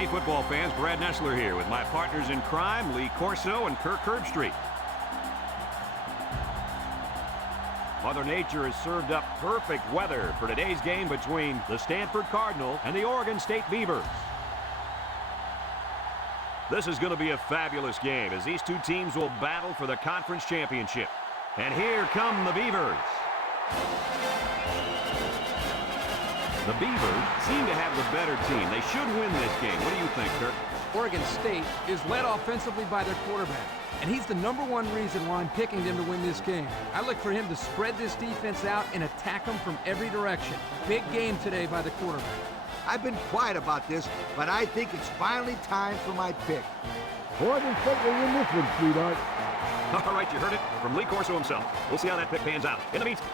Hey, football fans, Brad Nessler here with my partners in crime, Lee Corso and Kirk Herbstreit. Mother Nature has served up perfect weather for today's game between the Stanford Cardinal and the Oregon State Beavers. This is going to be a fabulous game as these two teams will battle for the conference championship. And here come the Beavers. The Beavers seem to have the better team. They should win this game. What do you think, Kirk? Oregon State is led offensively by their quarterback, and he's the #1 reason why I'm picking them to win this game. I look for him to spread this defense out and attack them from every direction. Big game today by the quarterback. I've been quiet about this, but I think it's finally time for my pick. Oregon State will win this one, sweetheart. All right, you heard it from Lee Corso himself. We'll see how that pick pans out. In the meantime,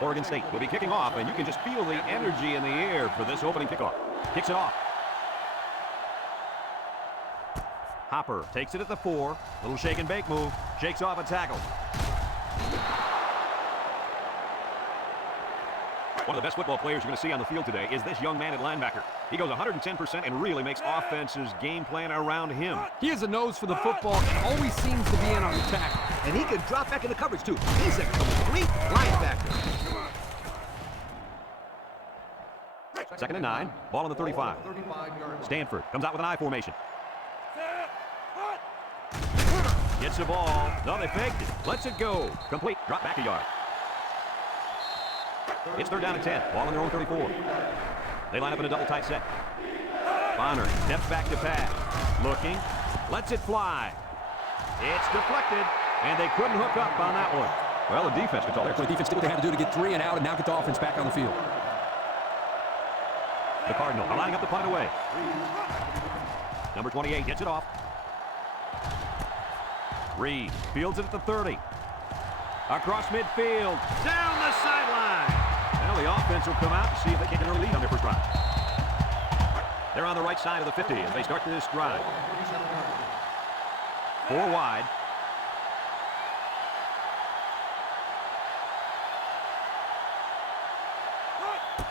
Oregon State will be kicking off, and you can just feel the energy in the air for this opening kickoff. Kicks it off. Hopper takes it at the 4. Little shake and bake move. Shakes off a tackle. One of the best football players you're going to see on the field today is this young man at linebacker. He goes 110% and really makes offenses game plan around him. He has a nose for the football and always seems to be in on the tackle. And he can drop back into coverage, too. He's a complete linebacker. 2nd and 9. Ball on the 35. Stanford comes out with an I formation. Gets the ball. No, they faked it. Lets it go. Complete. Drop back a yard. It's 3rd down and 10. Ball on their own 34. They line up in a double tight set. Bonner steps back to pass. Looking. Lets it fly. It's deflected. And they couldn't hook up on that one. Well, the defense controlled it. The defense did what they had to do to get 3 and out and now get the offense back on the field. The Cardinal are lining up the punt away. Number 28 gets it off. Reed fields it at the 30. Across midfield. Down the sideline. Well, the offense will come out and see if they can get an early lead on their first drive. They're on the right side of the 50 as they start this drive. 4 wide.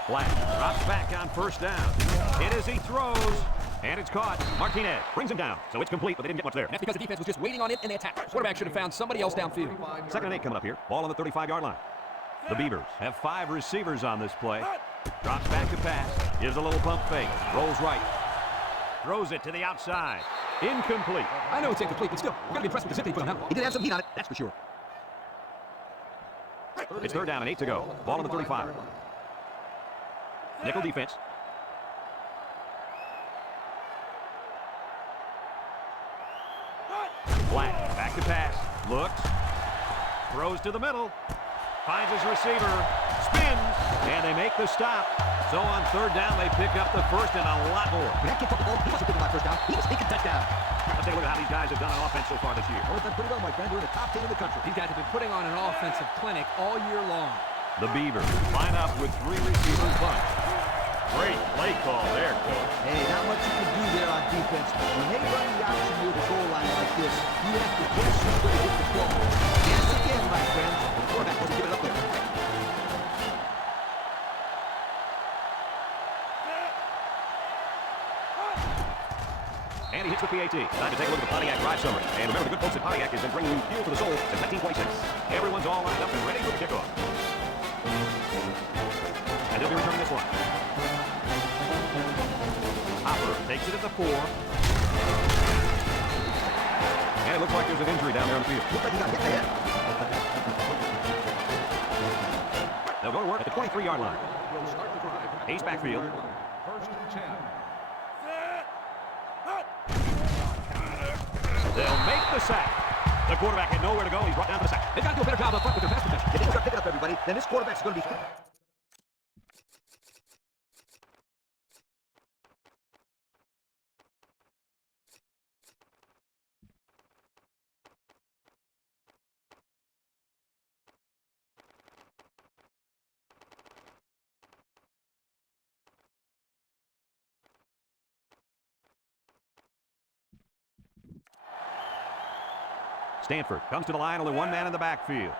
Black drops back on 1st down. It is he throws, and it's caught. Martinez brings him down, so it's complete, but they didn't get much there. And that's because the defense was just waiting on it and they attacked. Quarterback should have found somebody else downfield. 2nd and 8 coming up here. Ball on the 35-yard line. The Beavers have 5 receivers on this play. Drops back to pass. Gives a little pump fake. Rolls right. Throws it to the outside. Incomplete. I know it's incomplete, but still, we're going to be impressed with the zip they put on that one. He did have some heat on it, that's for sure. It's 3rd down and 8 to go. Ball on the 35. Nickel defense. Black back to pass. Looks. Throws to the middle. Finds his receiver. Spins. And they make the stop. So on 3rd down, they pick up the first and a lot more. When that kid took the ball, he wasn't picking my first down. He was thinking touchdown. Let's take a look at how these guys have done on offense so far this year. Oh, they've done pretty well, my friend. They're in the top 10 in the country. These guys have been putting on an offensive clinic all year long. The Beavers line up with 3 receivers bunch. Great play call there, Coach. Hey, not much you can do there on defense. When they run the option near the goal line like this, you have to guess who's going to get the ball. Guess again, my friend. The quarterback doesn't give it up there. And he hits the PAT. Time to take a look at the Pontiac drive summary. And remember, the good folks at Pontiac has been bringing you fuel for the soul since 1926. Everyone's all lined up and ready for the kickoff. And they'll be returning this one. Hopper takes it at the 4. And it looks like there's an injury down there on the field. Looks like he got hit there. They'll go to work at the 23-yard line. Ace backfield. First and 10. They'll make the sack. The quarterback had nowhere to go. He's brought down to the sack. They've got to do a better job up front with their pass protection. If they start picking up everybody, then this quarterback's going to be... Stanford comes to the line, only one man in the backfield.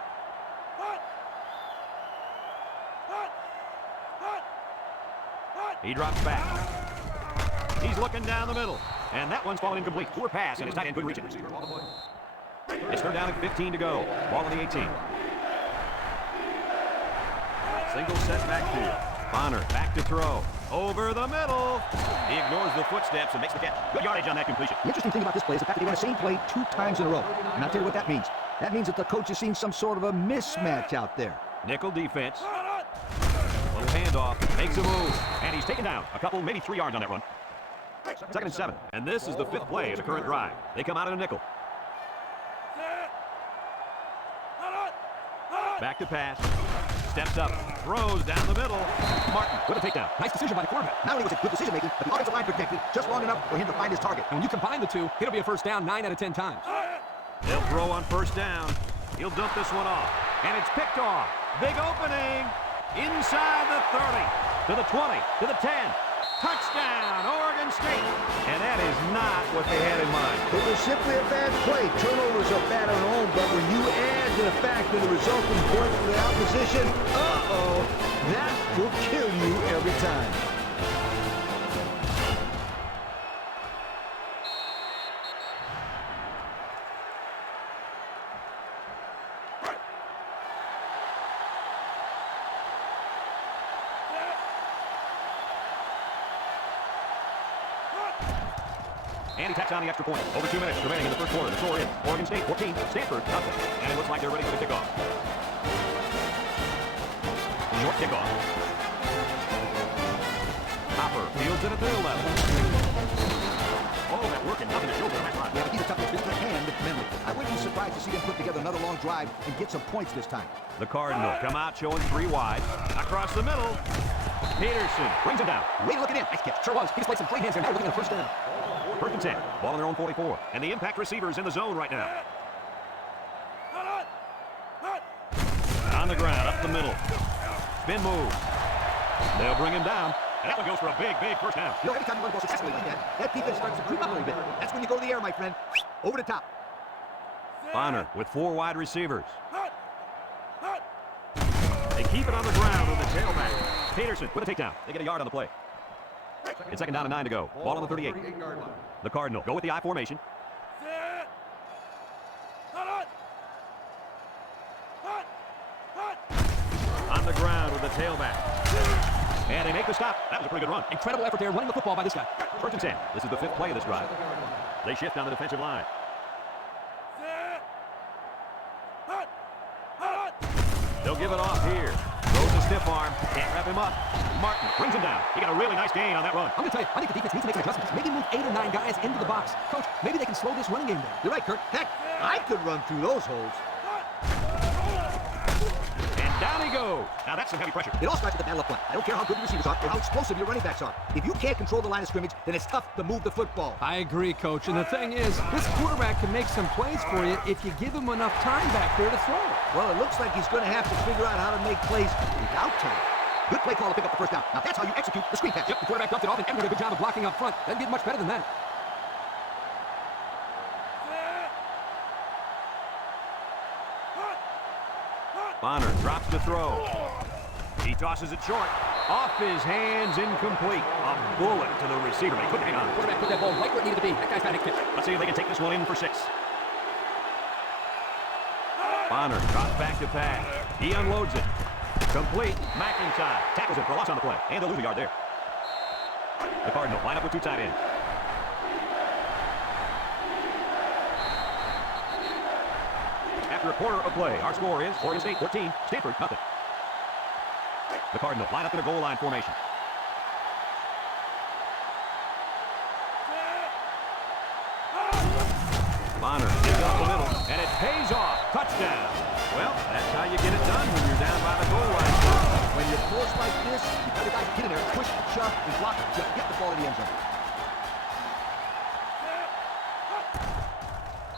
He drops back. He's looking down the middle. And that one's fallen incomplete. Poor pass, and his tight end couldn't reach it. It's third down at 15 to go. Ball on the 18. Single set backfield. Bonner back to throw. Over the middle. He ignores the footsteps and makes the catch. Good yardage on that completion. The interesting thing about this play is the fact that they run the same play 2 times in a row. And I'll tell you what that means. That means that the coach is seeing some sort of a mismatch out there. Nickel defense. Little handoff. Makes a move. And he's taken down. A couple, maybe 3 yards on that run. Second and 7. And this is the 5th play of the current drive. They come out in a nickel. Back to pass. Steps up. Throws down the middle. Martin with a takedown. Nice decision by the quarterback. Not only was it good decision making, but the offensive line protected just long enough for him to find his target. And when you combine the two, it'll be a first down 9 out of 10 times. They'll throw on first down. He'll dump this one off. And it's picked off. Big opening. Inside the 30. To the 20. To the 10. Touchdown, Oregon State. And that is not what they had in mind. It was simply a bad play. Turnovers are bad on their own, but when you add to the fact that the resulting point for the opposition, that will kill you every time. And he tacks on the extra point. Over 2 minutes remaining in the first quarter. The score is Oregon State 14, Stanford nothing. And it looks like they're ready for the kickoff. Short kickoff. Hopper fields it at the 11. Oh, that working. Nothing to show for the next line. Yeah, but he's a tough one. Just a hand memory. I wouldn't be surprised to see them put together another long drive and get some points this time. The Cardinal come out showing 3 wide. Across the middle. Peterson brings it down. Way to look at him. Nice catch. Sure was. He displayed some great hands there. Now we're looking at a first down. First and 10. Ball on their own 44. And the impact receiver's in the zone right now. On the ground, up the middle. Spin move. They'll bring him down. And that one goes for a big, big first down. You know, every time you run the ball successfully like that defense starts to creep up a little bit. That's when you go to the air, my friend. Over the top. Bonner with 4 wide receivers. They keep it on the ground with the tailback. Peterson with a takedown. They get a yard on the play. It's second down and 9 to go. Ball on the 38. The Cardinal go with the I formation. On the ground with the tailback. And they make the stop. That was a pretty good run. Incredible effort there running the football by this guy. First and 10. This is the 5th play of this drive. They shift on the defensive line. They'll give it off here. Throws a stiff arm. Can't wrap him up. Martin brings him down. He got a really nice gain on that run. I'm going to tell you, I think the defense needs to make some adjustments. Maybe move 8 or 9 guys into the box. Coach, maybe they can slow this running game down. You're right, Kurt. Heck, I could run through those holes. And down he goes. Now that's some heavy pressure. It all starts with the battle up front. I don't care how good the receivers are or how explosive your running backs are. If you can't control the line of scrimmage, then it's tough to move the football. I agree, Coach. And the thing is, this quarterback can make some plays for you if you give him enough time back there to throw. Well, it looks like he's going to have to figure out how to make plays without time. Good play call to pick up the first down. Now that's how you execute the screen pass. Yep, the quarterback dumped it off, and Edwards did a good job of blocking up front. Doesn't get much better than that. Bonner drops to throw. He tosses it short. Off his hands, incomplete. A bullet to the receiver. They couldn't hang on. Quarterback put that ball right where it needed to be. That guy's got it kicked. Let's see if they can take this one in for 6. Bonner drops back to pass. He unloads it. Complete. McIntyre tackles it for a loss on the play. And they'll lose a yard there. The Cardinal line up with 2 tight ends. After a quarter of play, our score is Oregon State 14, Stanford nothing. The Cardinal line up in a goal line formation. Bonner gets up the middle, and it pays off. Touchdown. Well, that's how you get it done when you're down by the goal line. When you force like this, you got the guys get in there, push, shove, and block it. Just get the ball in the end zone.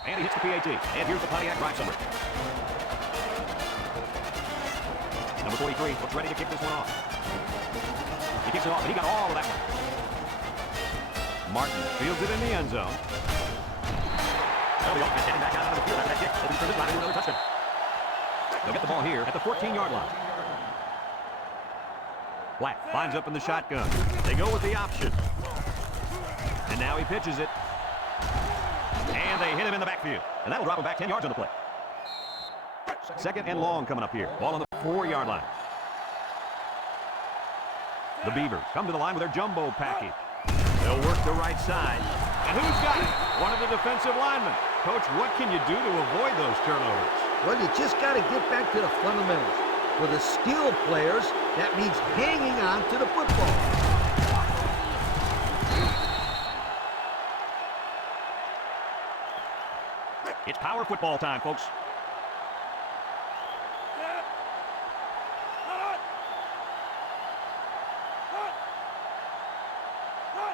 And he hits the PAT. And here's the Pontiac drive summary. Number 43 looks ready to kick this one off. He kicks it off, and he got all of that one. Martin fields it in the end zone. Well, the offense getting back out of the field after that kick. Hoping for this line to another touchdown. They'll get the ball here at the 14-yard line. Black lines up in the shotgun. They go with the option. And now he pitches it. And they hit him in the backfield. And that'll drop him back 10 yards on the play. 2nd and long coming up here. Ball on the 4-yard line. The Beavers come to the line with their jumbo package. They'll work the right side. And who's got it? One of the defensive linemen. Coach, what can you do to avoid those turnovers? Well, you just got to get back to the fundamentals. For the skilled players, that means hanging on to the football. It's power football time, folks.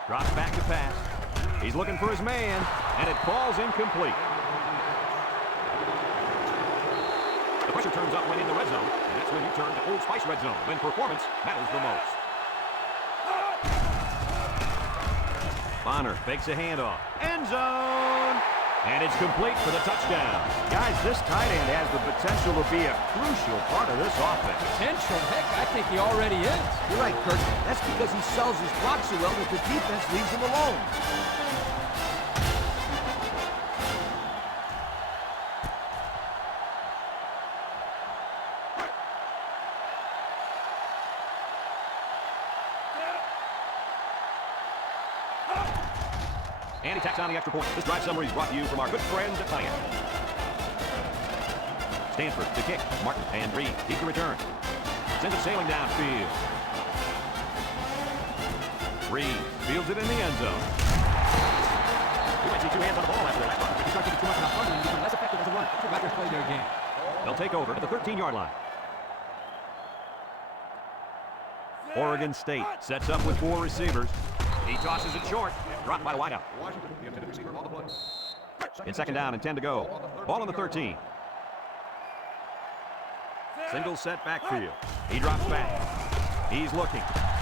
Drops back to pass. He's looking for his man, and it falls incomplete. The pressure turns up when in the red zone, and that's when you turn to Old Spice red zone, when performance matters the most. Bonner fakes a handoff. End zone! And it's complete for the touchdown. Guys, this tight end has the potential to be a crucial part of this offense. Potential? Heck, I think he already is. You're right, Kurt. That's because he sells his block so well that the defense leaves him alone. And he tacks on the extra point. This drive summary is brought to you from our good friends at Pontiac. Stanford to kick. Martin and Reed keep the return. Sends it sailing downfield. Reed fields it in the end zone. You might see 2 hands on the ball after that. If you start thinking too much about running, you become less effective as a runner. That's what Raptors play their game. They'll take over at the 13-yard line. Oregon State sets up with 4 receivers. He tosses it short. Dropped by the wideout. In 2nd down and 10 to go. Ball on the 13. Single set backfield. He drops back. He's looking.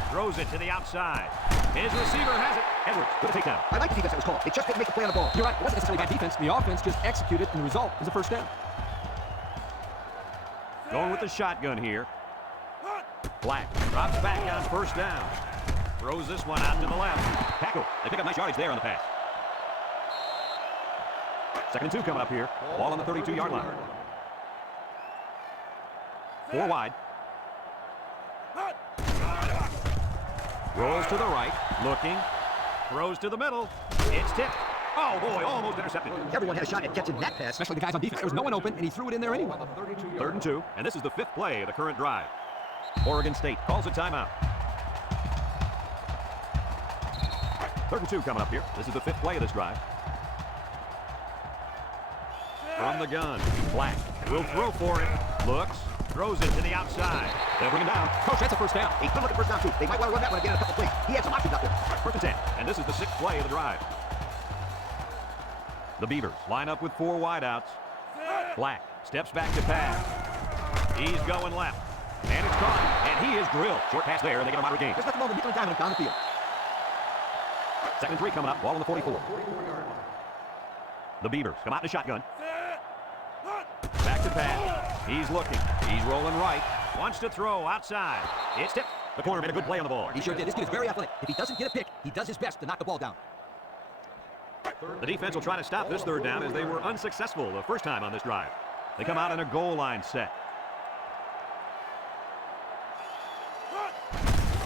Throws it to the outside. His receiver has it. Edwards with a takedown. I like the defense that was called. They just didn't make the play on the ball. You're right. It wasn't necessarily bad defense. The offense just executed, and the result is a first down. Going with the shotgun here. Black drops back on 1st down. Throws this one out to the left. Tackle. They pick up nice yardage there on the pass. 2nd and 2 coming up here. Ball on the 32-yard line. 4 wide. Rolls to the right. Looking. Throws to the middle. It's tipped. Oh, boy, almost intercepted. Everyone had a shot at catching that pass. Especially the guys on defense. There was no one open, and he threw it in there anyway. 3rd and 2, and this is the 5th play of the current drive. Oregon State calls a timeout. 3rd and 2 coming up here. This is the 5th play of this drive. From the gun, Black will throw for it. Looks, throws it to the outside. They'll bring him down. Coach, that's a first down. Hey, good look at first down, too. They might want to run that one again in a couple plays. He had some options out there. 1st and 10, and this is the 6th play of the drive. The Beavers line up with 4 wideouts. Black steps back to pass. He's going left. And it's caught. And he is drilled. Short pass there, and they get a moderate gain. There's nothing wrong with nickel and diming him down the field. 2nd and 3 coming up. Ball on the 44. The Beavers come out in a shotgun. Back to pass. He's looking. He's rolling right. Wants to throw outside. It's tipped. The corner made a good play on the ball. He sure did. This kid is very athletic. If he doesn't get a pick, he does his best to knock the ball down. The defense will try to stop this 3rd down as they were unsuccessful the first time on this drive. They come out in a goal line set.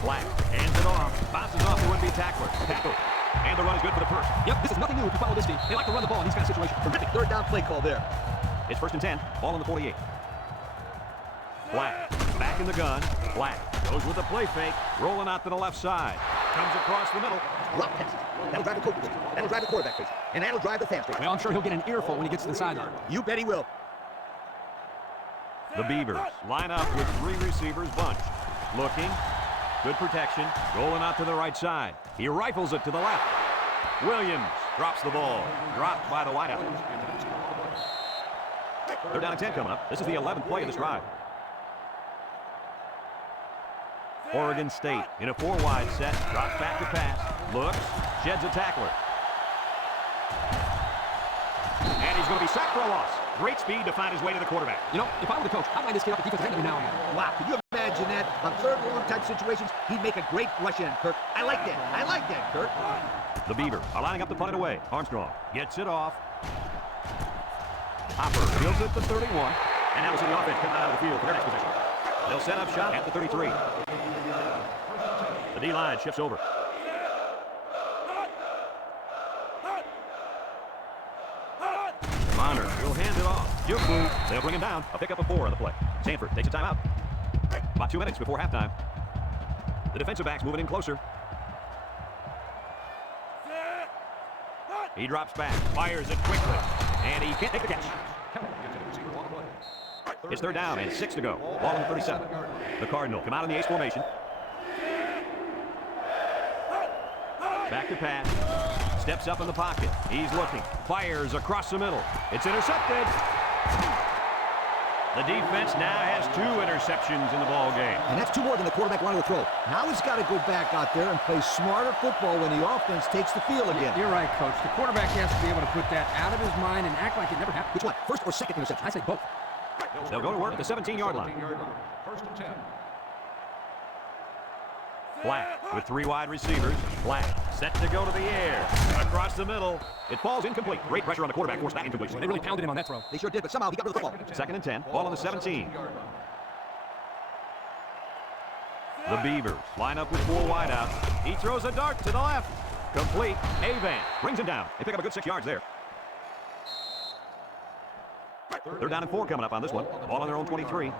Black hands it off. Bounces off the would-be tackler. Tackle. And the run is good for the first. Yep, this is nothing new if you follow this team. They like to run the ball in these kind of situations. Terrific 3rd down play call there. It's 1st and 10. Ball on the 48. Black back in the gun. Black goes with a play fake. Rolling out to the left side. Comes across the middle. Drop pass. That'll drive the coach crazy. That'll drive the quarterback crazy. And that'll drive the fans crazy. Well, I'm sure he'll get an earful when he gets to the sideline. You bet he will. The Beavers line up with 3 receivers bunched. Looking. Good protection. Rolling out to the right side. He rifles it to the left. Williams drops the ball. Dropped by the wideout. 3rd down and 10 coming up. This is the 11th play of this drive. Oregon State in a 4-wide set. Drops back to pass. Looks. Sheds a tackler. And he's going to be sacked for a loss. Great speed to find his way to the quarterback. You know, if I were the coach, I'd line this kid up at defensive end every now and then. Wow, can you imagine that? On 3rd and long type situations, he'd make a great rush in, Kirk. I like that. I like that, Kirk. The Beavers are lining up to punt it away. Armstrong gets it off. Hopper fields it to 31. And now we'll see the offense coming out of the field for their next position. They'll set up shot at the 33. The D-line shifts over. Bonner will hand it off. Juke move. They'll bring him down. A pickup of 4 on the play. Stanford takes a timeout. About 2 minutes before halftime. The defensive backs moving in closer. He drops back, fires it quickly, and he can't take the catch. It's 3rd down and 6 to go. Ball on the 37. The Cardinal come out in the ace formation. Back to pass. Steps up in the pocket. He's looking. Fires across the middle. It's intercepted. The defense now has 2 interceptions in the ball game. And that's 2 more than the quarterback wanted to throw. Now he's got to go back out there and play smarter football when the offense takes the field again. You're right, Coach. The quarterback has to be able to put that out of his mind and act like it never happened. Which one? 1st or 2nd interception? I say both. They'll go to work at the 17-yard line. 1st and 10. Black with 3 wide receivers. Black set to go to the air. Across the middle. It falls incomplete. Great pressure on the quarterback. Forced that incompletion. They really pounded him on that throw. They sure did, but somehow he got rid of the football. 2nd and 10. Ball on the 17. The Beavers line up with 4 wideouts. He throws a dart to the left. Complete. Avan brings him down. They pick up a good 6 yards there. 3rd down and 4 coming up on this one. Ball on their own 23.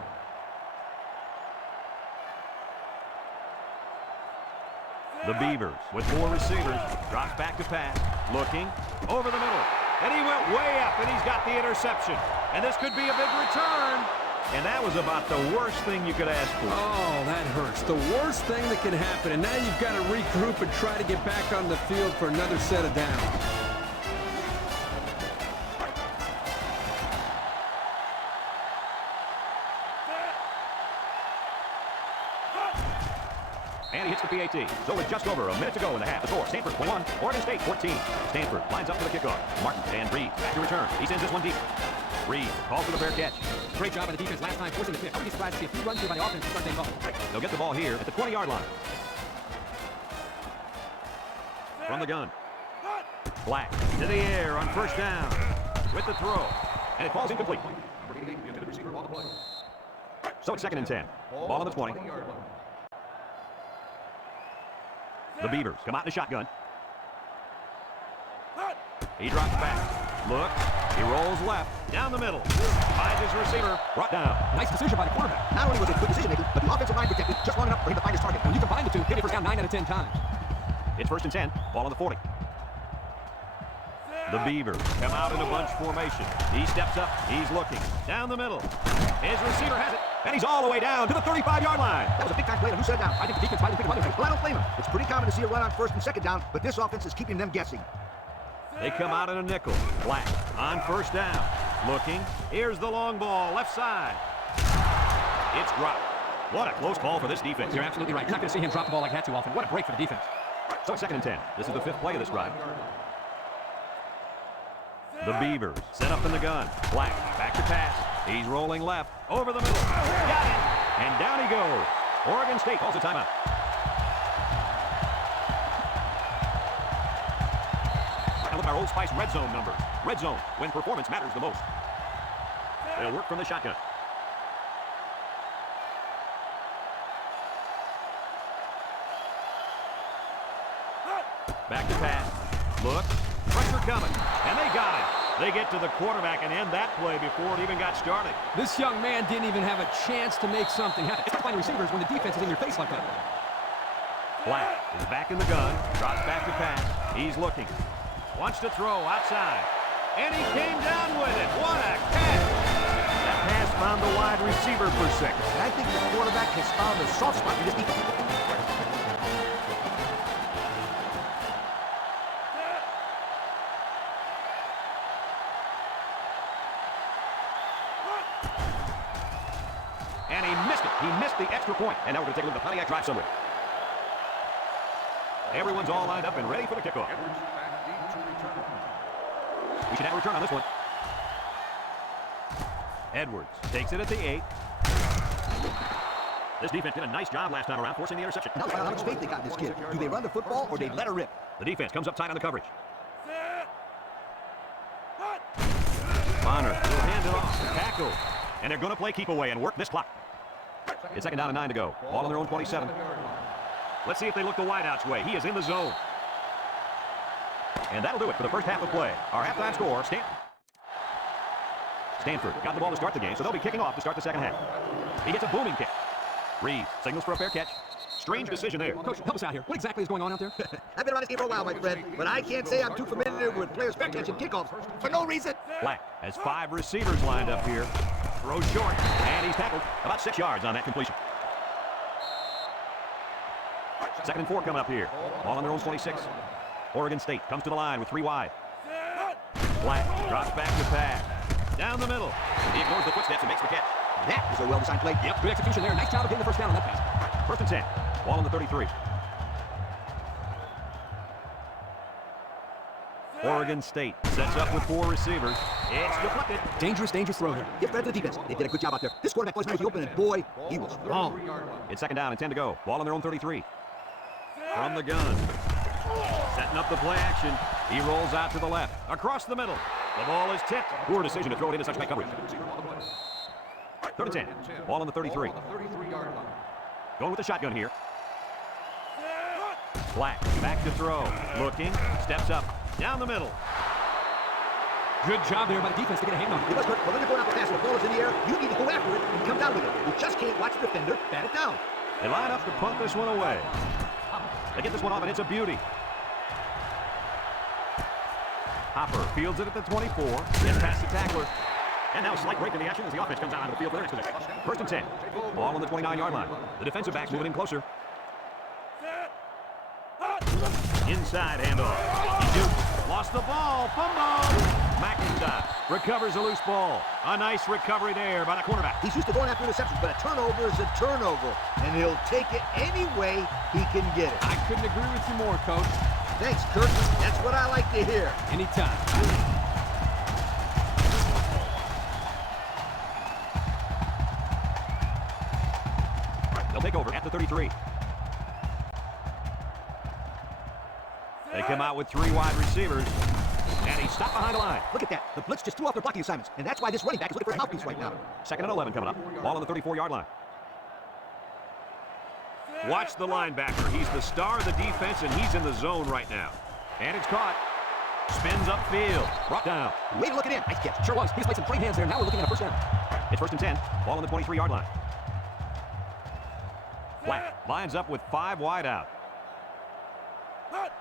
The Beavers with 4 receivers. Drops back to pass. Looking. Over the middle. And he went way up, and he's got the interception. And this could be a big return. And that was about the worst thing you could ask for. Oh, that hurts. The worst thing that can happen. And now you've got to regroup and try to get back on the field for another set of downs. And he hits the PAT. So with just over a minute to go in the half, the score, Stanford 21, Oregon State 14. Stanford lines up for the kickoff. Martin and Reed back to return. He sends this one deep. Reed calls for the fair catch. Great job by the defense last time forcing the pick. I would be surprised to see a few runs here by the offense to start things off. They'll get the ball here at the 20-yard line. From the gun. Black to the air on 1st down with the throw. And it falls incomplete. So it's 2nd and 10. Ball on the 20. The Beavers come out in a shotgun. He drops back. Looks. He rolls left. Down the middle. Finds his receiver. Brought down. Nice decision by the quarterback. Not only was it good decision-making, but the offensive line protected just long enough for him to find his target. When you combine the two, hit it first down 9 out of 10 times. It's 1st and 10. Ball on the 40. The Beavers come out in a bunch formation. He steps up. He's looking. Down the middle. His receiver has it. And he's all the way down to the 35-yard line. That was a big-time play, and who set it down? I think the defense might have picked one. Well, I don't blame him. It's pretty common to see a run on 1st and 2nd down, but this offense is keeping them guessing. They come out in a nickel. Black on 1st down. Looking. Here's the long ball. Left side. It's dropped. What a close call for this defense. You're absolutely right. You're not going to see him drop the ball like that too often. What a break for the defense. So it's 2nd and 10. This is the 5th play of this drive. The Beavers set up in the gun. Black back to pass. He's rolling left. Over the middle. Got it. And down he goes. Oregon State calls a timeout. Now look at our Old Spice red zone numbers. Red zone, when performance matters the most. They'll work from the shotgun. Back to pass. Look. Pressure coming. And they got it. They get to the quarterback and end that play before it even got started. This young man didn't even have a chance to make something happen. It's finding receivers when the defense is in your face like that. Black is back in the gun. Drops back to pass. He's looking. Wants to throw outside. And he came down with it. What a catch. That pass found the wide receiver for 6. And I think the quarterback has found a soft spot in this defense. And he missed it. He missed the extra point. And now we're going to take a look at the Pontiac drive summary. Everyone's all lined up and ready for the kickoff. We should have a return on this one. Edwards takes it at the 8. This defense did a nice job last time around forcing the interception. Now how much faith they got in this kid. Do they run the football or they let her rip? The defense comes up tight on the coverage. Bonner will hand it off. Tackle. And they're going to play keep away and work this clock. It's 2nd down and 9 to go. Ball on their own 27. Let's see if they look the wideout's way. He is in the zone. And that'll do it for the first half of play. Our halftime score, Stanford got the ball to start the game, so they'll be kicking off to start the second half. He gets a booming kick. Reed signals for a fair catch. Strange decision there. Coach, help us out here. What exactly is going on out there? I've been around this game for a while, my friend, but I can't say I'm too familiar with players fair catching kickoffs for no reason. Black has 5 receivers lined up here. Throws short, and he's tackled about 6 yards on that completion. 2nd and 4 coming up here. Ball on their own 26. Oregon State comes to the line with 3 wide. Black drops back to pass. Down the middle. He ignores the footsteps and makes the catch. That was a well-designed play. Yep, good execution there. Nice job of getting the first down on that pass. 1st and 10. Ball on the 33. Oregon State sets up with 4 receivers. It's deflected. Dangerous, dangerous throw there. Give credit to the defense. They did a good job out there. This quarterback was the open, and boy, he was wrong. It's 2nd down and 10 to go. Ball on their own 33. From the gun. Setting up the play action. He rolls out to the left. Across the middle. The ball is tipped. Poor decision to throw it into such tight coverage. 3rd and 10. Ball on the 33. Going with the shotgun here. Black back to throw. Looking. Steps up. Down the middle. Good job there by the defense to get a hand on it. But when you're going out the pass and the ball is in the air, you need to go after it and come down with it. You just can't watch the defender bat it down. They line up to punt this one away. They get this one off, and it's a beauty. Hopper fields it at the 24. Gets past the tackler. And now a slight break in the action as the offense comes out onto the field for their next possession. 1st and 10. Ball on the 29-yard line. The defensive backs moving in closer. Inside handoff. He duped. Lost the ball. Fumble. McIntyre recovers a loose ball. A nice recovery there by the quarterback. He's used to going after interceptions, but a turnover is a turnover. And he'll take it any way he can get it. I couldn't agree with you more, Coach. Thanks, Kurt. That's what I like to hear. Anytime. They'll take over at the 33. They come out with 3 wide receivers. And he stopped behind the line. Look at that. The blitz just threw off their blocking assignments. And that's why this running back is looking for a mouthpiece right now. 2nd and 11 coming up. Ball on the 34-yard line. Watch the linebacker. He's the star of the defense, and he's in the zone right now. And it's caught. Spins upfield. Brought down. Way to look it in. Nice catch. Sure was. He's played some great hands there. Now we're looking at a first down. It's 1st and 10. Ball on the 23-yard line. Black lines up with 5 wide out.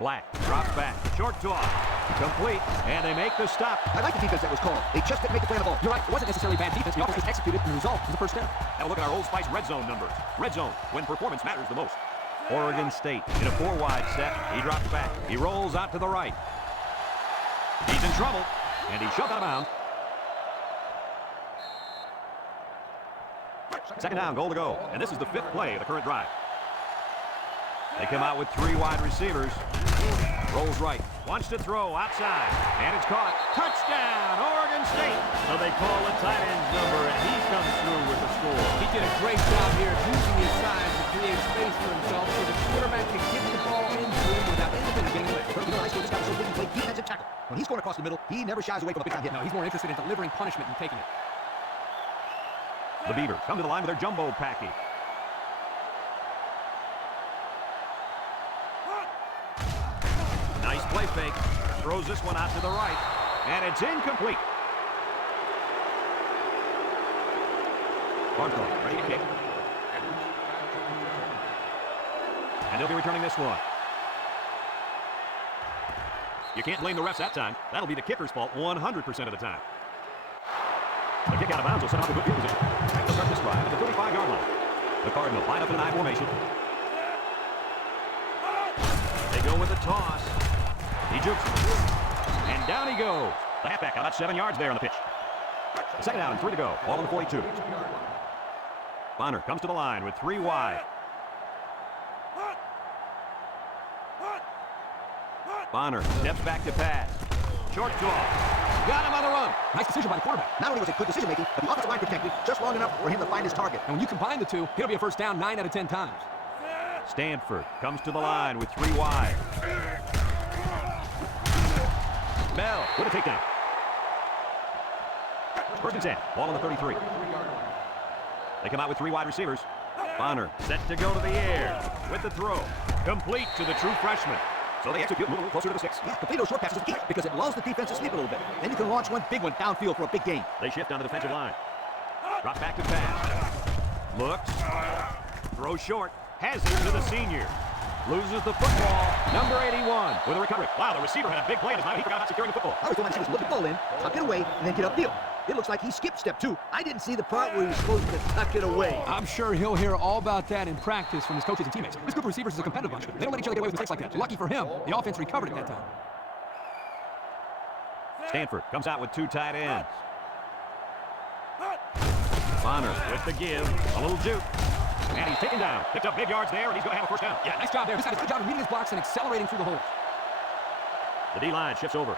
Black drops back. Short toss. Complete. And they make the stop. I like the defense that was called. They just didn't make the play on the ball. You're right. It wasn't necessarily bad defense. The offense just executed, and the result was the first down. Now look at our Old Spice red zone numbers. Red zone, when performance matters the most. Oregon State in a 4-wide set. He drops back. He rolls out to the right. He's in trouble, and he's shoved out of bounds. Second down, goal to go. And this is the 5th play of the current drive. They come out with 3 wide receivers. Rolls right. Wants to throw outside. And it's caught. Touchdown, Oregon State. So they call the tight end's number, and he comes through with the score. He did a great job here using his size to create space for himself so the quarterback can get the ball into him without anything getting away. High school, this guy was so big he played defensive tackle. When he's going across the middle, he never shies away from a big time hit. No, he's more interested in delivering punishment than taking it. The Beavers come to the line with their jumbo package. Nice play fake. Throws this one out to the right. And it's incomplete. Bartholomew ready to kick. And they'll be returning this one. You can't blame the refs that time. That'll be the kicker's fault 100% of the time. The kick out of bounds will set up a good field position. They'll start this drive at the 35-yard line. The Cardinals line up in an I formation. They go with the toss. He jukes. And down he goes. The halfback got about 7 yards there on the pitch. Second down and 3 to go. Ball on the 42. Bonner comes to the line with 3 wide. Bonner steps back to pass. Short toss. Got him on the run. Nice decision by the quarterback. Not only was it good decision-making, but the offensive line protected just long enough for him to find his target. And when you combine the two, it'll be a first down 9 out of 10 times. Stanford comes to the line with 3 wide. Bell with a takedown. First and 10. Ball on the 33. They come out with 3 wide receivers. Bonner set to go to the air with the throw. Complete to the true freshman. So they execute, move a little closer to the 6. Yeah, complete those short passes is key because it allows the defense to sleep a little bit. Then you can launch one big one downfield for a big gain. They shift on the defensive line. Drop back to pass. Looks. Throws short. Has it to the senior. Loses the football. Number 81 with a recovery. Wow, the receiver had a big play in his mind. He forgot about securing the football. I was going to see was look the ball in, tuck it away, and then get upfield. It looks like he skipped step 2. I didn't see the part where he was supposed to tuck it away. I'm sure he'll hear all about that in practice from his coaches and teammates. This group of receivers is a competitive bunch. They don't let each other get away with mistakes like that. Lucky for him, the offense recovered at that time. Stanford comes out with 2 tight ends. Bonner with the give. A little juke. And he's taken down. Picked up big yards there, and he's going to have a first down. Yeah, nice job there. This guy does a good job of reading his blocks and accelerating through the holes. The D-line shifts over.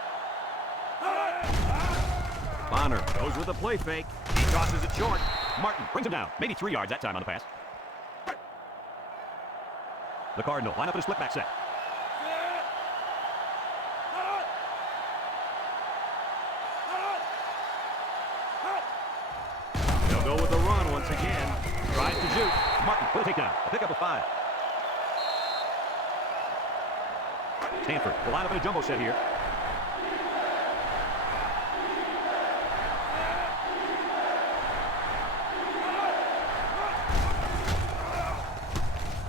Bonner goes with the play fake. He tosses it short. Martin brings him down. Maybe 3 yards that time on the pass. The Cardinal line up in a split back set. They'll go with the run once again. Tries to juke. Martin with a takedown. A pickup of 5. Stanford will line up in a jumbo set here.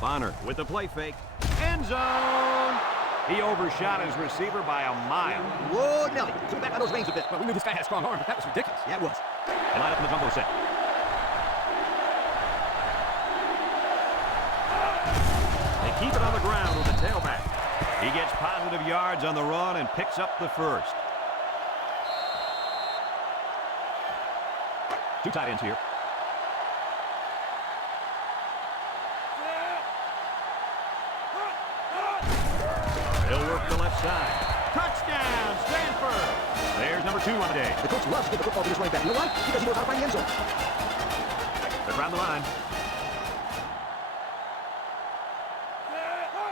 Bonner with the play fake. End zone. He overshot his receiver by a mile. Whoa, Nelly. Zoom back on those reins a bit. Well, we knew this guy had a strong arm, but that was ridiculous. Yeah, it was. They line up in the jumbo set. They keep it on the ground with the tailback. He gets positive yards on the run and picks up the first. 2 tight ends here. They'll work the left side. Touchdown, Stanford! There's number 2 on the day. The coach loves to give the football to this running back. You know why? Because he knows how to find the end zone. They're around the line.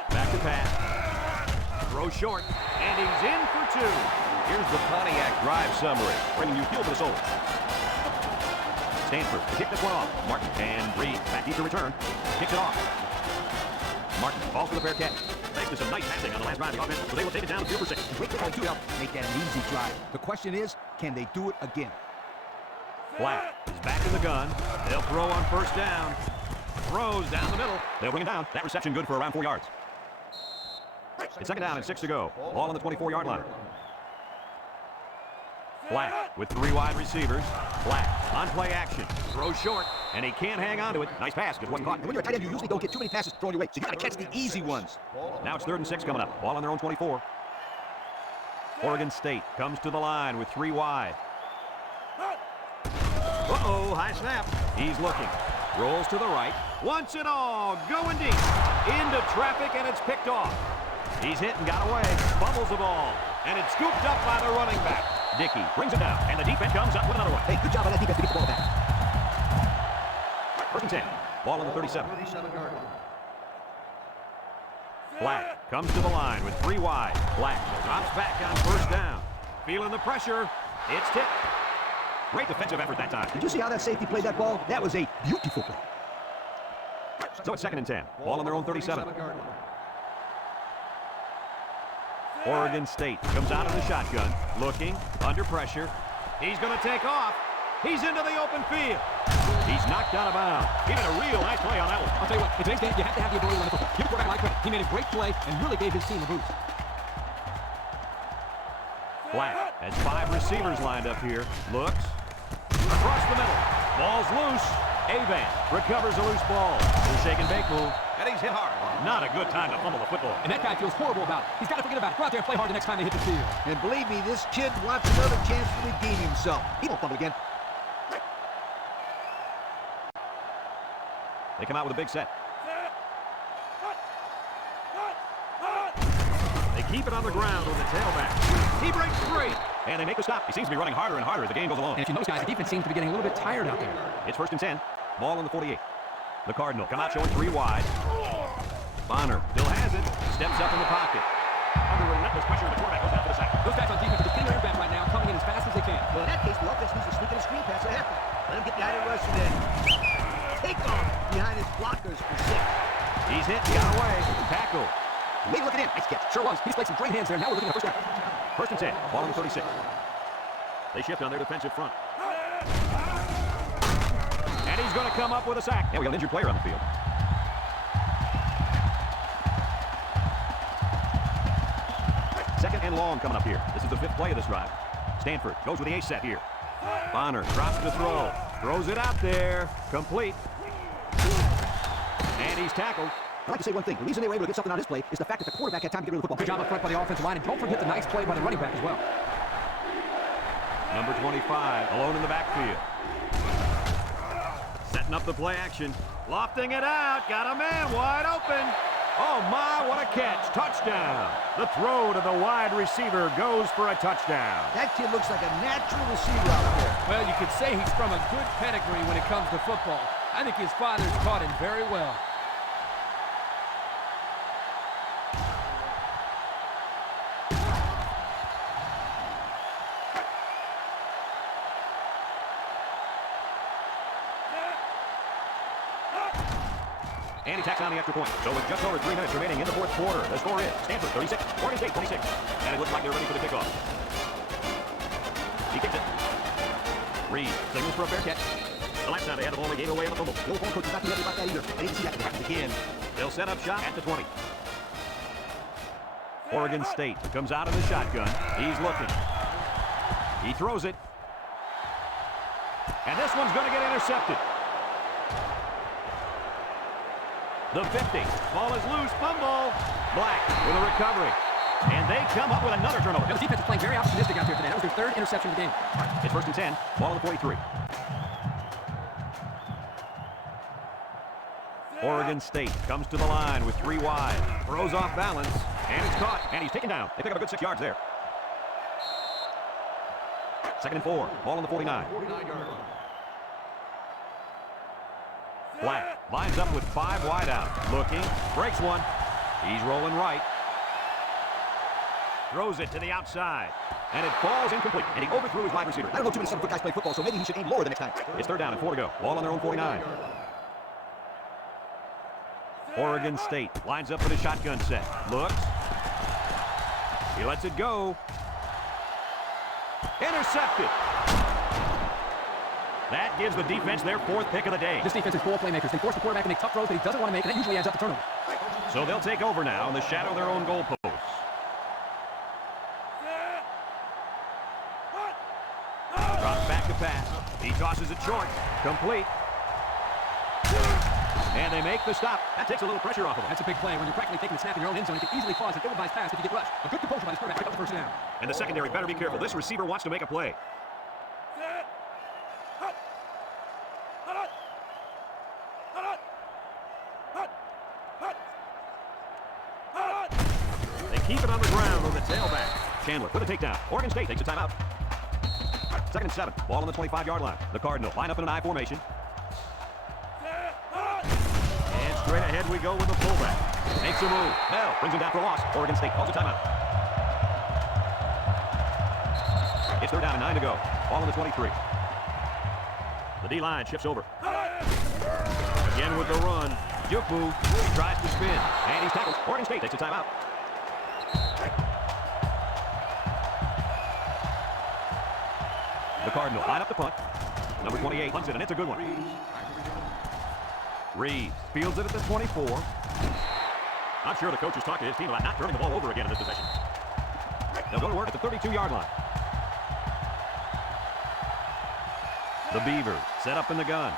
Back to pass. Throw short. And he's in for 2. Here's the Pontiac drive summary, bringing you fuel for the soul. Stanford to kick this one off. Martin and Reed back deep to return. Kicks it off. Martin falls for the fair catch. Thanks to some nice passing on the last drive of the offense, so they will take it down to field for 6. Great play to help make that an easy drive. The question is, can they do it again? Black is back in the gun. They'll throw on first down. Throws down the middle. They'll bring it down. That reception good for around 4 yards. It's second down and 6 to go. Ball on the 24-yard line. Black with 3 wide receivers. Black on play action. Throws short, and he can't hang on to it. Nice pass, just wasn't caught. And when you're a tight end, you usually don't get too many passes thrown your way, so you got to catch the easy ones. Now it's 3rd and 6 coming up. Ball on their own 24. Oregon State comes to the line with 3 wide. Uh-oh, high snap. He's looking. Rolls to the right. Wants it all. Going deep. Into traffic, and it's picked off. He's hit and got away. Fumbles the ball. And it's scooped up by the running back. Dickey brings it down, and the defense comes up with another one. Hey, good job on that defense to get the ball back. First and 10. Ball on the 37. Black comes to the line with 3 wide. Black drops back on first down. Feeling the pressure. It's tipped. Great defensive effort that time. Did you see how that safety played that ball? That was a beautiful play. So it's 2nd and 10. Ball on their own 37. Oregon State comes out of the shotgun. Looking. Under pressure. He's going to take off. He's into the open field. He's knocked out of bounds. He made a real nice play on that one. I'll tell you what, in today's game, you have to have the ability to run the football. Give the quarterback a lot of credit. He made a great play and really gave his team a boost. Black has 5 receivers lined up here. Looks. Across the middle. Ball's loose. Avan recovers a loose ball. Little shake and bake move. And he's hit hard. Not a good time to fumble the football. And that guy feels horrible about it. He's got to forget about it. Go out there and play hard the next time they hit the field. And believe me, this kid wants another chance to redeem himself. He won't fumble again. They come out with a big set. They keep it on the ground with the tailback. He breaks free. And they make the stop. He seems to be running harder and harder as the game goes along. And if you notice, guys, the defense seems to be getting a little bit tired out there. It's 1st and 10. Ball on the 48. The Cardinal come out showing 3 wide. Bonner still has it. Steps up in the pocket. Under relentless pressure, the quarterback goes out for the sack. Those guys on defense are defending their back right now, coming in as fast as they can. Well, in that case, the offense needs to sneak in a screen pass at halfback. Let him get behind and rush and then take off behind his blockers for 6. He's hit and got away. Tackle. Hey, look at him. Nice catch. Sure was. He displayed some great hands there. Now we're looking at first down. 1st and 10. Ball on the 36. They shift on their defensive front. And he's going to come up with a sack. Yeah, we got an injured player on the field. Second and long coming up here. This is the 5th play of this drive. Stanford goes with the ace set here. Bonner drops the throw. Throws it out there. Complete. And he's tackled. I'd like to say one thing. The reason they were able to get something on this play is the fact that the quarterback had time to get rid of the football. Good job up front by the offensive line, and don't forget the nice play by the running back as well. Number 25, alone in the backfield. Setting up the play action. Lofting it out. Got a man wide open. Oh, my, what a catch. Touchdown. The throw to the wide receiver goes for a touchdown. That kid looks like a natural receiver out there. Well, you could say he's from a good pedigree when it comes to football. I think his father's taught him very well. And he tacks on the extra point. So with just over 3 minutes remaining in the 4th quarter, the score is Stanford 36, Oregon State 26. And it looks like they're ready for the kickoff. He kicks it. Reed signals for a fair catch. The last time they had the ball, they gave it away on the fumble. The old ball coach is not too happy about that either. They didn't see that. It happens again. They'll set up shop at the 20. Oregon State comes out of the shotgun. He's looking. He throws it. And this one's going to get intercepted. The 50. Ball is loose. Fumble. Black with a recovery. And they come up with another turnover. The defense is playing very opportunistic out there today. That was their 3rd interception of the game. It's 1st and 10. Ball on the 43. Oregon State comes to the line with 3 wide. Throws off balance. And it's caught. And he's taken down. They pick up a good 6 yards there. 2nd and 4. Ball on the 49. Black lines up with 5 wide out. Looking. Breaks one. He's rolling right. Throws it to the outside. And it falls incomplete. And he overthrew his wide receiver. I don't know too many 7-foot guys play football, so maybe he should aim lower the next time. It's 3rd down and 4 to go. Ball on their own 49. Oregon State lines up for the shotgun set. Looks. He lets it go. Intercepted. That gives the defense their 4th pick of the day. This defense is full of playmakers. They force the quarterback to make tough throws that he doesn't want to make, and that usually adds up to turnover. So they'll take over now in the shadow of their own goalposts. Drops back to pass. He tosses it short. Complete. And they make the stop. That takes a little pressure off of them. That's a big play. When you're practically taking the snap in your own end zone, you can easily cause an ill-advised pass if you get rushed. A good composure by this quarterback to pick up the 1st down. And the secondary better be careful. This receiver wants to make a play. keep it on the ground on the tailback. Chandler with a takedown. Oregon State takes a timeout. 2nd and 7. Ball on the 25-yard line. The Cardinals line up in an I formation. And straight ahead we go with the fullback. Makes a move. Bell brings him down for a loss. Oregon State calls a timeout. It's 3rd down and 9 to go. Ball on the 23. The D-line shifts over. Again with the run. Juke move. He tries to spin. And he's tackled. Oregon State takes a timeout. The Cardinals line up the punt. Number 28 punts it, and it's a good one. Reeves fields it at the 24. I'm sure the coach is talking to his team about not turning the ball over again in this possession. They'll go to work at the 32-yard line. The Beavers set up in the gun.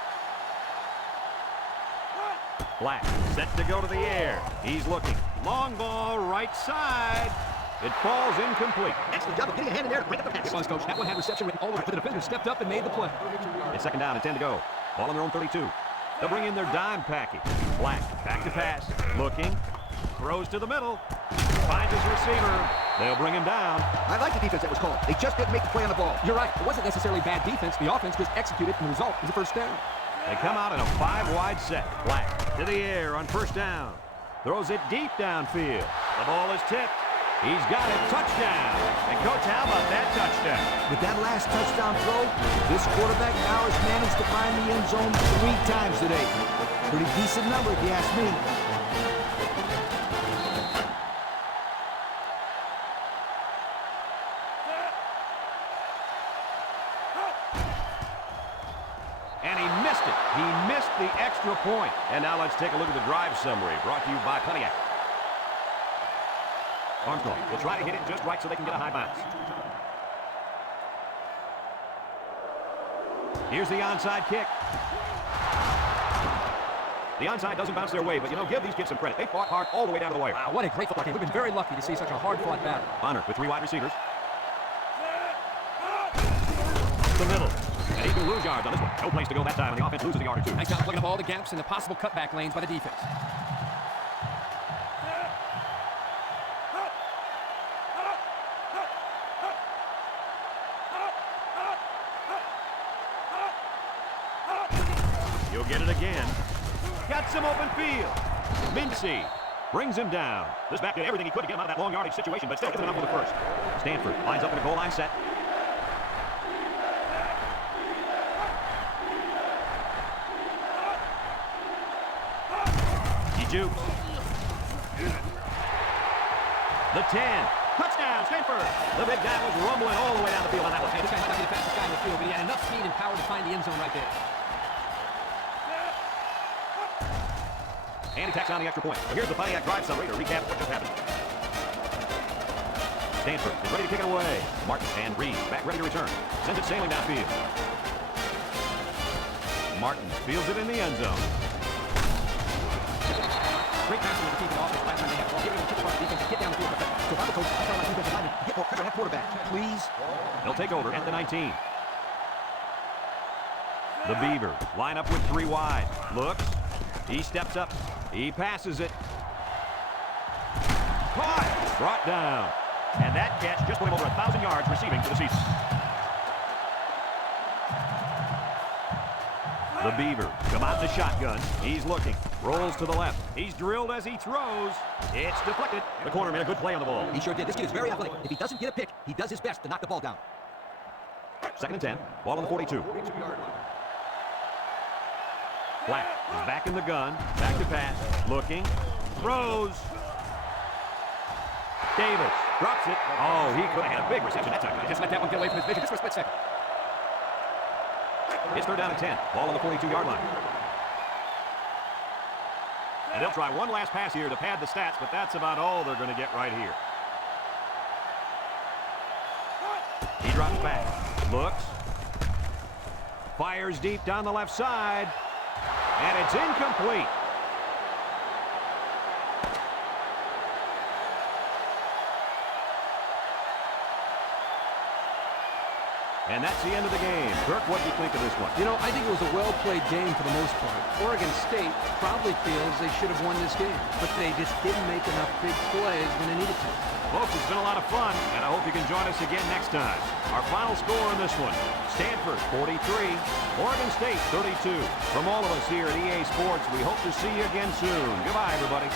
Black set to go to the air. He's looking. Long ball right side. It falls incomplete. Excellent job of getting a hand in there to break up the pass. It was, Coach. That one had reception written all over it, but the defender stepped up and made the play. It's 2nd down and 10 to go. Ball on their own 32. They'll bring in their dime package. Black back to pass. Looking. Throws to the middle. Finds his receiver. They'll bring him down. I like the defense that was called. They just didn't make the play on the ball. You're right. It wasn't necessarily bad defense. The offense just executed, and the result was a first down. They come out in a 5-wide set. Black to the air on 1st down. Throws it deep downfield. The ball is tipped. He's got it. Touchdown. And, Coach, how about that touchdown? With that last touchdown throw, this quarterback now has managed to find the end zone 3 times today. Pretty decent number, if you ask me. And he missed it. He missed the extra point. And now let's take a look at the drive summary brought to you by Pontiac. Armstrong will try to hit it just right so they can get a high bounce. Here's the onside kick. The onside doesn't bounce their way, but, give these kids some credit. They fought hard all the way down to the wire. Wow, what a great football game. We've been very lucky to see such a hard-fought battle. Bonner with 3 wide receivers. The middle. And he can lose yards on this one. No place to go that time, and the offense loses a yard or 2. Nice job plugging up all the gaps and the possible cutback lanes by the defense. He'll get it again. Got some open field. Mincy brings him down. This back did everything he could to get him out of that long yardage situation, but still isn't enough for the first. Stanford lines up in a goal line set. He jukes. The 10. Touchdown, Stanford. The big guy was rumbling all the way down the field on that one. Hey, this guy might not be the fastest guy in the field, but he had enough speed and power to find the end zone right there. And he tacks on the extra point. So here's the Pontiac drive summary to recap what just happened. Stanford is ready to kick it away. Martin and Reeves back ready to return. Sends it sailing downfield. Martin fields it in the end zone. Great passing to keep the offense last time they had the ball. Giving them a kick the defense to get down the field. So if I'm the coach, I tell my defensive lineman, get more pressure on that quarterback, please. They'll take over at the 19. The Beavers line up with 3 wide. Looks. He steps up. He passes it. Caught. Brought down. And that catch just put him over 1,000 yards receiving for the season. The Beavers come out in the shotgun. He's looking. Rolls to the left. He's drilled as he throws. It's deflected. The corner made a good play on the ball. He sure did. This kid is very athletic. If he doesn't get a pick, he does his best to knock the ball down. 2nd and 10. Ball on the 42. Black is back in the gun. Back to pass. Looking. Throws. Davis drops it. Oh, he could have had a big reception that time. Just let that one get away from his vision just for a split second. It's 3rd down and 10. Ball on the 42-yard line. And they'll try one last pass here to pad the stats, but that's about all they're going to get right here. He drops back. Looks. Fires deep down the left side. And it's incomplete. And that's the end of the game. Kirk, what do you think of this one? You know, I think it was a well-played game for the most part. Oregon State probably feels they should have won this game, but they just didn't make enough big plays when they needed to. Folks, it's been a lot of fun, and I hope you can join us again next time. Our final score in this one, Stanford 43, Oregon State 32. From all of us here at EA Sports, we hope to see you again soon. Goodbye, everybody.